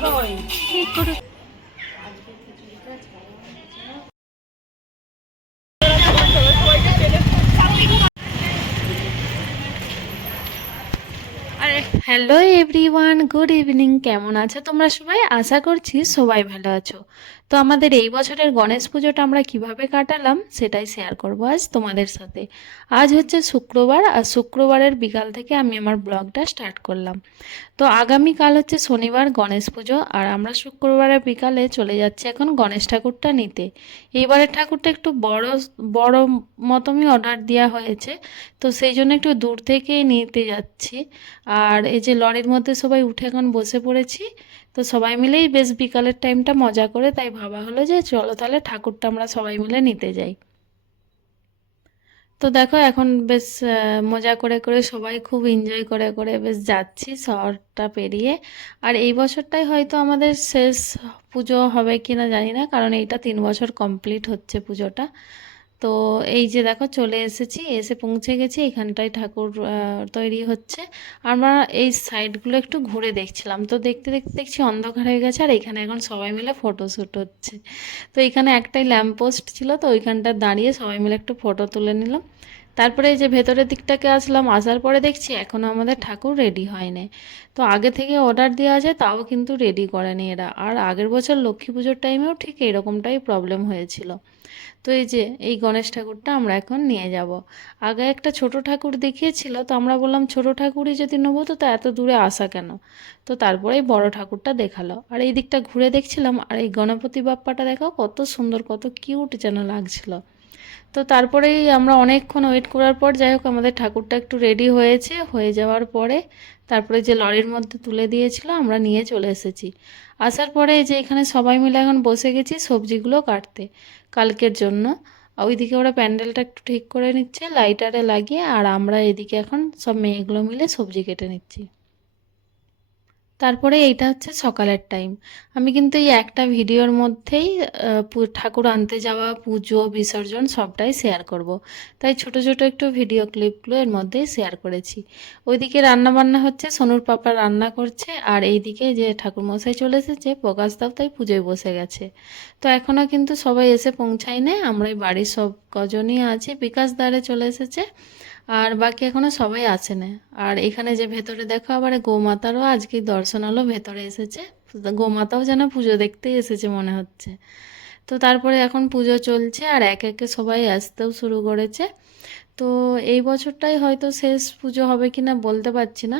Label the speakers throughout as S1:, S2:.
S1: কি করে আরে হ্যালো এভরিওয়ান গুড ইভিনিং কেমন আছো তোমরা সবাই? আশা করছি সবাই ভালো আছো। তো আমাদের এই বছরের গণেশ পুজোটা আমরা কীভাবে কাটালাম সেটাই শেয়ার করব আজ তোমাদের সাথে। আজ হচ্ছে শুক্রবার, আর শুক্রবারের বিকাল থেকে আমি আমার ব্লগটা স্টার্ট করলাম। তো আগামীকাল হচ্ছে শনিবার গণেশ পুজো, আর আমরা শুক্রবারের বিকালে চলে যাচ্ছি এখন গণেশ ঠাকুরটা নিতে। এইবারের ঠাকুরটা একটু বড় বড় মতনই অর্ডার দেওয়া হয়েছে, তো সেই জন্য একটু দূর থেকেই নিতে যাচ্ছি। আর এই যে লরির মধ্যে সবাই উঠে এখন বসে পড়েছি, তো সবাই মিলেই বেশ বিকালের টাইমটা মজা করে তাই ভাবা হলো যে চলো তাহলে ঠাকুরটা আমরা সবাই মিলে নিতে যাই। তো দেখো এখন বেশ মজা করে করে সবাই খুব এনজয় করে করে বেশ যাচ্ছি শহরটা পেরিয়ে। আর এই বছরটাই হয়তো আমাদের শেষ পুজো হবে কি না জানি না, কারণ এইটা তিন বছর কমপ্লিট হচ্ছে পুজোটা। তো এই যে দেখো চলে এসেছি, এসে পৌঁছে গেছি, এখানটায় ঠাকুর তৈরি হচ্ছে। আমরা এই সাইডগুলো একটু ঘুরে দেখছিলাম। তো দেখতে দেখতে দেখছি অন্ধকার হয়ে গেছে, আর এখানে এখন সবাই মিলে ফটোশ্যুট হচ্ছে। তো এখানে একটাই ল্যাম্প পোস্ট ছিল, তো ওইখানটা দাঁড়িয়ে সবাই মিলে একটু ফটো তুলে নিলাম। তারপরে এই যে ভেতরের দিকটাকে আসলাম, আসার পরে দেখছি এখনও আমাদের ঠাকুর রেডি হয়নি। তো আগে থেকে অর্ডার দেওয়া আছে, তাও কিন্তু রেডি করেনি এরা। আর আগের বছর লক্ষ্মী পুজোর টাইমেও ঠিক এরকমটাই প্রবলেম হয়েছিল। তো এই যে, এই গণেশ ঠাকুরটা আমরা এখন নিয়ে যাব। আগে একটা ছোট ঠাকুর দেখিয়েছিল, তো আমরা বললাম ছোট ঠাকুরই যদি নেব, তো তা এত দূরে আসা কেন? তো তারপরে এই বড় ঠাকুরটা দেখাল। আর এই দিকটা ঘুরে দেখছিলাম, আর এই গণপতি বাপ্পাটা দেখো কত সুন্দর, কত কিউট যেন লাগছিল। তো তারপরেই আমরা অনেকক্ষণ ওয়েট করার পর, যাই হোক, আমাদের ঠাকুরটা একটু রেডি হয়েছে। হয়ে যাওয়ার পরে তারপরে যে লরির মধ্যে তুলে দিয়েছিল, আমরা নিয়ে চলে এসেছি। আসার পরে যে, এখানে সবাই মিলে এখন বসে গেছি সবজিগুলো কাটতে। কালকের জন্য। ওইদিকে ওরা প্যান্ডেলটা একটু ঠিক করে নিচ্ছে লাইটারে লাগিয়ে, আর আমরা এদিকে এখন সব মেয়েগুলো মিলে সবজি কেটে নিচ্ছি। তারপরে এইটা হচ্ছে সকালের টাইম আমি কিন্তু এই একটা ভিডিওর মধ্যেই ঠাকুর আনতে যাওয়া, পুজো, বিসর্জন সবটাই শেয়ার করব। তাই ছোট ছোট একটু ভিডিও ক্লিপগুলো এর মধ্যেই শেয়ার করেছি। ওইদিকে রান্না বান্না হচ্ছে, সোনুর পাপা রান্না করছে, আর এইদিকে যে ঠাকুর মশাই চলে এসেছে, প্রকাশ দাও তাই পুজোয় বসে গেছে। তো এখনও কিন্তু সবাই এসে পৌঁছায় না আমরা বাড়ির সব কজনই আছি। বিকাশ দ্বারে চলে এসেছে আর বাকি এখনও সবাই আসে না। আর এখানে যে ভেতরে দেখো আবার গোমাতারও আজকে দর্শন হলো ভেতরে এসেছে। গোমাতাও যেন পুজো দেখতেই এসেছে মনে হচ্ছে। তো তারপরে এখন পুজো চলছে আর এক একে সবাই আসতেও শুরু করেছে। তো এই বছরটাই হয়তো শেষ পুজো হবে কি না বলতে পারছি না।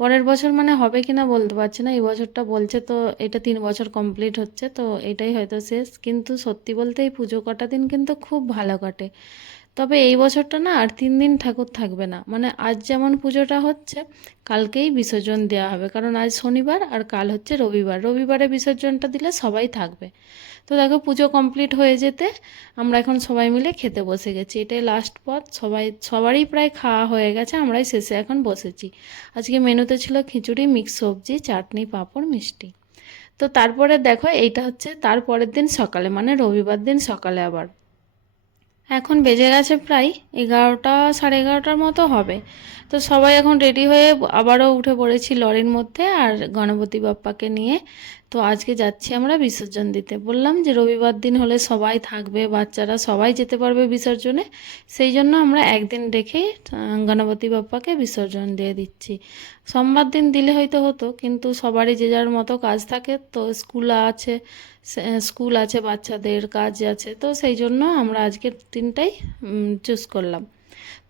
S1: পরের বছর মানে হবে কি না বলতে পারছি না। এই বছরটা বলছে তো এটা তিন বছর কমপ্লিট হচ্ছে। তো এটাই হয়তো শেষ। কিন্তু সত্যি বলতে এই পুজো কটা দিন কিন্তু খুব ভালো কাটে। তবে এই বছরটা না আর তিন দিন ঠাকুর থাকবে না। মানে আজ যেমন পুজোটা হচ্ছে, কালকেই বিসর্জন দেওয়া হবে। কারণ আজ শনিবার আর কাল হচ্ছে রবিবার। রবিবারে বিসর্জনটা দিলে সবাই থাকবে। তো দেখো পুজো কমপ্লিট হয়ে যেতে আমরা এখন সবাই মিলে খেতে বসে গেছি। এটাই লাস্ট পথ। সবাই, সবারই প্রায় খাওয়া হয়ে গেছে, আমরাই শেষে এখন বসেছি। আজকে মেনুতে ছিল খিচুড়ি মিক্স সবজি, চাটনি, পাঁপড়, মিষ্টি। তো তারপরে দেখো এইটা হচ্ছে তারপরের দিন সকালে মানে রবিবার দিন সকালে আবার। এখন বেজে গেছে প্রায় এগারোটা, সাড়ে এগারোটার মতো হবে। তো সবাই এখন রেডি হয়ে আবারও উঠে পড়েছি লরির মধ্যে আর গণপতি বাপ্পাকে নিয়ে। তো আজকে যাচ্ছি আমরা বিসর্জন দিতে। বললাম যে রবিবার দিন হলে সবাই থাকবে, বাচ্চারা সবাই যেতে পারবে বিসর্জনে। সেই জন্য আমরা একদিন রেখে গণপতি বাপ্পাকে বিসর্জন দিয়ে দিচ্ছি। সোমবার দিন দিলে হয়তো হতো, কিন্তু সবারই যে যার মতো কাজ থাকে, তো স্কুল আছে স্কুল আছে, বাচ্চাদের কাজ আছে। তো সেই জন্য আমরা আজকের দিনটাই চুজ করলাম।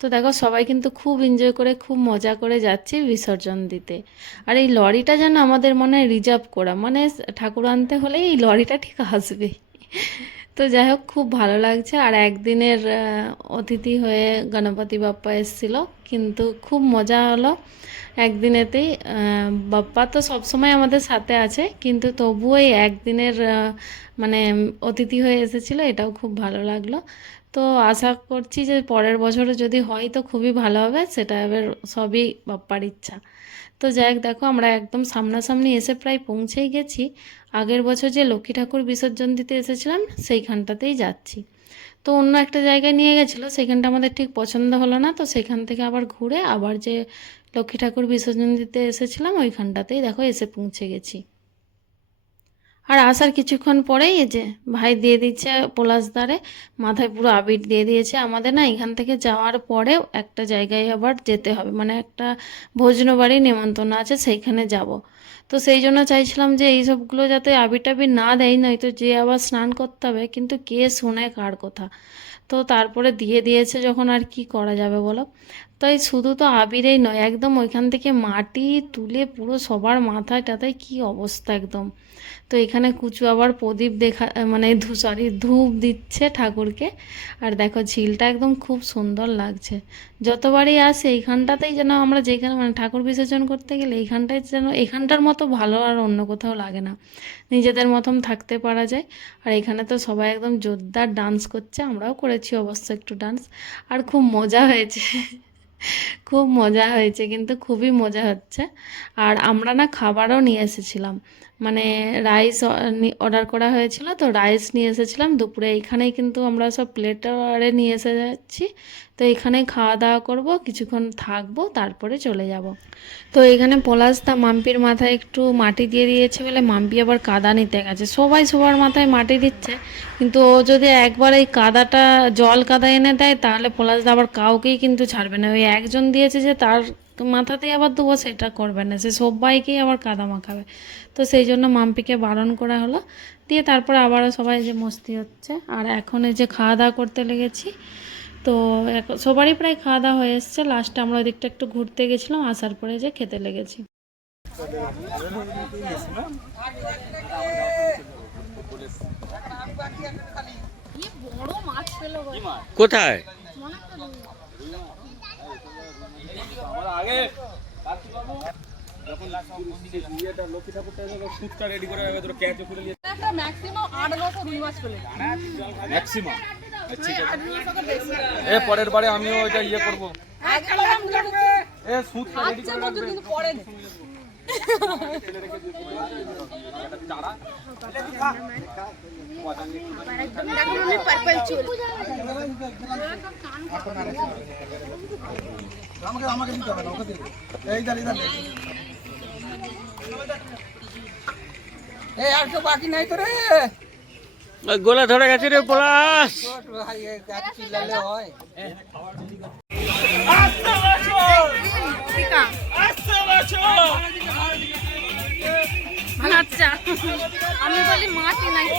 S1: তো দেখো, সবাই কিন্তু খুব এনজয় করে, খুব মজা করে যাচ্ছি বিসর্জন দিতে। আর এই লরিটা যেন আমাদের মনে রিজার্ভ করা মানে ঠাকুর আনতে হলে এই লরিটা ঠিক আসবে। তো যাই হোক, খুব ভালো লাগছে। আর একদিনের অতিথি হয়ে গণপতি বাপ্পা এসেছিল, কিন্তু খুব মজা হলো একদিনেতেই। বাপ্পা তো সবসময় আমাদের সাথে আছে, কিন্তু তবুও এই একদিনের মানে অতিথি হয়ে এসেছিল, এটাও খুব ভালো লাগল। তো আশা করছি যে পরের বছরে যদি হয় তো খুবই ভালো হবে, সেটা এবার সবই বাপ্পার ইচ্ছা। তো যাই হোক, দেখো আমরা একদম সামনাসামনি এসে প্রায় পৌঁছেই গেছি। আগের বছর যে লক্ষ্মী ঠাকুর বিসর্জন দিতে এসেছিলাম, সেইখানটাতেই যাচ্ছি। তো অন্য একটা জায়গায় নিয়ে গেছিল, সেখানটা আমাদের ঠিক পছন্দ হলো না, তো সেখান থেকে আবার ঘুরে আবার যে লক্ষ্মী ঠাকুর বিসর্জন দিতে এসেছিলাম, ওইখানটাতেই দেখো এসে পৌঁছে গেছি। আর আসার কিছুক্ষণ পরেই এই যে ভাই দিয়ে দিচ্ছে পলাশদারে মাথায় পুরো আবির দিয়ে দিয়েছে আমাদের না, এখান থেকে যাওয়ার পরেও একটা জায়গায় আবার যেতে হবে মানে একটা ভোজন বাড়ি নেমন্তন্ন আছে সেইখানে যাব। তো সেই জন্য চাইছিলাম যে এই সবগুলো যাতে আবির টাবির না দেয়, নয়তো যে আবার স্নান করতে হবে, কিন্তু কে শোনে কার কথা। তো তারপরে দিয়ে দিয়েছে যখন আর কি করা যাবে বলো। তো এই শুধু তো আবিরেই নয়, একদম ওইখান থেকে মাটি তুলে পুরো সবার মাথায় টাথায় কি অবস্থা একদম। তো এখানে কুচু আবার প্রদীপ দেখা মানে সরি ধূপ দিচ্ছে ঠাকুরকে। আর দেখো ঝিলটা একদম খুব সুন্দর লাগছে। যতবারই আসে এইখানটাতেই যেন আমরা যেখানে মানে ঠাকুর বিসর্জন করতে গেলে এইখানটায় যেন এখানটার মতো ভালো আর অন্য কোথাও লাগে না। নিজেদের মতন থাকতে পারা যায়। আর এখানে তো সবাই একদম জোরদার ডান্স করছে, আমরাও করেছি অবশ্য একটু ডান্স আর খুব মজা হয়েছে। খুব মজা হয়েছে কিন্তু খুবই মজা হচ্ছে। আর আমরা না খাবারও নিয়ে এসেছিলাম। মানে রাইস অর্ডার করা হয়েছিল, তো রাইস নিয়ে এসেছিলাম। দুপুরে এইখানেই কিন্তু আমরা সব প্লেট প্লেটারে নিয়ে এসে যাচ্ছি। তো এখানে খাওয়া দাওয়া করব, কিছুক্ষণ থাকব, তারপরে চলে যাব। তো এখানে পলাশদা মাম্পির মাথায় একটু মাটি দিয়ে দিয়েছে বলে মাম্পি আবার কাদা নিতে গেছে। সবাই সবার মাথায় মাটি দিচ্ছে, কিন্তু ও যদি একবার এই কাদাটা, জল কাদা এনে দেয়, তাহলে পলাশদা আবার কাউকেই কিন্তু ছাড়বে না। ওই একজন দিয়েছে যে তার মাথাতেই আবার দেবো সেটা করবে না। সে সবাইকেই আবার কাদা মাখাবে। তো সেই জন্য মাম্পিকে বারণ করা হলো। দিয়ে তারপরে আবারও সবাই যে মস্তি হচ্ছে। আর এখন এই যে খাওয়া দাওয়া করতে লেগেছি তো সবারই প্রায় খাওয়া দাওয়া হয়ে এসছে। লাস্টে আমরা ওদিকটা একটু ঘুরতে গেছিলাম আসার পরে যে খেতে লেগেছি।
S2: কোথায়?
S3: পরের বারে আমিও এটা ইয়ে করব।
S4: একদম
S3: এ সুদটা রেডি
S4: আচ্ছা মজুর কিন্তু পরে নেই
S5: আমাকে আমাকে দিতে হবে না ওকে দিতে এই দাঁড়িয়ে দাঁড়িয়ে এই আর কেউ বাকি নাই তো রে
S2: গোলা ধরে গেছে রে পলাশ
S5: হয়
S4: আচ্ছা আমি বলি মাটি নাকি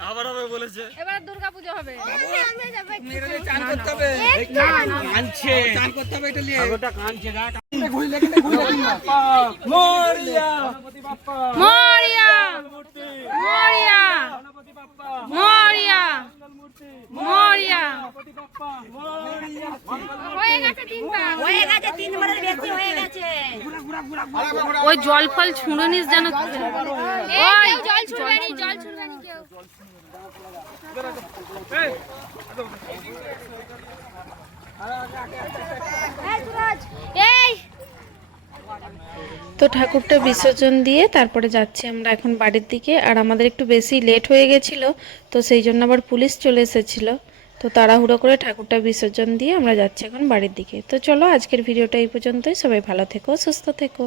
S4: এবারে দুর্গা পুজো হবে
S5: চান করতে হবে।
S2: কাঁদছে
S5: চান করতে হবে এটা নিয়ে।
S2: ওটা কাঁদছে গা
S5: ঘুরলে কিন্তু ঘুরলে মরিয়া
S4: মরিয়া। মরিয়া। মরিয়া। মরিয়া। হয়ে গেছে তিনটা
S6: হয়ে গেছে তিনবারের বেশি হয়ে গেছে।
S1: ওই জল ফল ছুঁড়ে নিস যেন
S4: জল ছুড়বে জল
S1: তো ঠাকুরটা বিসর্জন দিয়ে তারপরে যাচ্ছি আমরা এখন বাড়ির দিকে। আর আমাদের একটু বেশি লেট হয়ে গেছিল, তো সেই জন্য আবার পুলিশ চলে এসেছিল। তো তাড়াহুড়ো করে ঠাকুরটা বিসর্জন দিয়ে আমরা যাচ্ছি এখন বাড়ির দিকে। তো চলো আজকের ভিডিওটা এই পর্যন্তই। সবাই ভালো থেকো, সুস্থ থেকো।